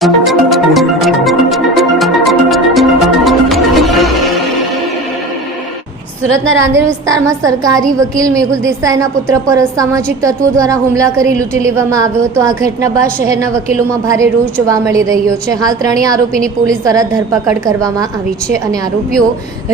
સુરતના રાંદેર વિસ્તારમાં સરકારી વકીલ મેહુલ દેસાઈના પુત્ર પર અસામાજિક તત્વો દ્વારા હુમલા કરી લૂંટી લેવામાં આવ્યો હતો। આ ઘટના બાદ શહેરના વકીલોમાં ભારે રોષ જોવા મળી રહ્યો છે। હાલ ત્રણેય આરોપીની પોલીસ દ્વારા ધરપકડ કરવામાં આવી છે અને આરોપીઓ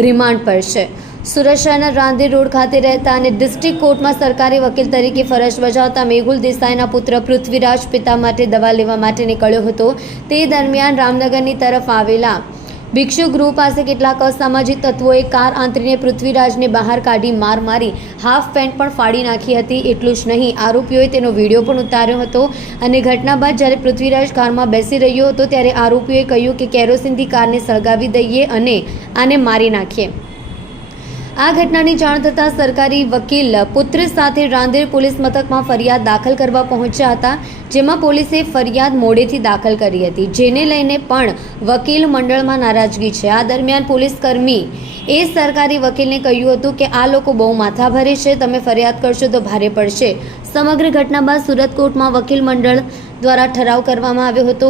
રિમાન્ડ પર છે। સુરત શહેરના રાંદેર રોડ ખાતે રહેતા અને ડિસ્ટ્રિક્ટ કોર્ટમાં સરકારી વકીલ તરીકે ફરજ બજાવતા મેહુલ દેસાઈના પુત્ર પૃથ્વીરાજ પિતા માટે દવા લેવા માટે નીકળ્યો હતો। તે દરમિયાન રામનગરની તરફ આવેલા ભિક્ષુ ગૃહ પાસે કેટલાક અસામાજિક તત્વોએ કાર આંતરીને પૃથ્વીરાજને બહાર કાઢી માર મારી હાફ પેન્ટ પણ ફાડી નાખી હતી। એટલું જ નહીં, આરોપીઓએ તેનો વિડીયો પણ ઉતાર્યો હતો અને ઘટના બાદ જ્યારે પૃથ્વીરાજ કારમાં બેસી રહ્યો હતો ત્યારે આરોપીઓએ કહ્યું કે કેરોસીનથી કારને સળગાવી દઈએ અને આને મારી નાખીએ। આ ઘટનાની જાણ થતાં સરકારી વકીલ પુત્ર સાથે રાંદેર પોલીસ મથકમાં ફરિયાદ દાખલ કરવા પહોંચ્યા હતા, જેમાં પોલીસે ફરિયાદ મોડેથી દાખલ કરી હતી, જેને લઈને પણ વકીલ મંડળમાં નારાજગી છે। આ દરમિયાન પોલીસ કર્મી એ સરકારી વકીલને કહ્યું હતું કે આ લોકો બહુ માથાભારે છે, તમે ફરિયાદ કરશો તો ભારે પડશે। સમગ્ર ઘટના બાદ સુરત કોર્ટમાં વકીલ મંડળ દ્વારા ઠરાવ કરવામાં આવ્યો હતો।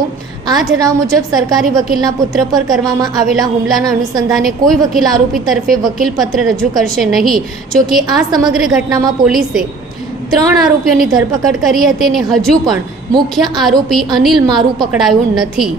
આ ઠરાવ મુજબ સરકારી વકીલના પુત્ર પર કરવામાં આવેલા હુમલાના અનુસંધાને કોઈ વકીલ આરોપી તરફે વકીલ પત્ર રજૂ કરશે નહીં। જોકે આ સમગ્ર ઘટનામાં પોલીસે 3 આરોપીઓની ધરપકડ કરી હતી અને હજુ પણ મુખ્ય આરોપી અનિલ મારુ પકડાયો નથી।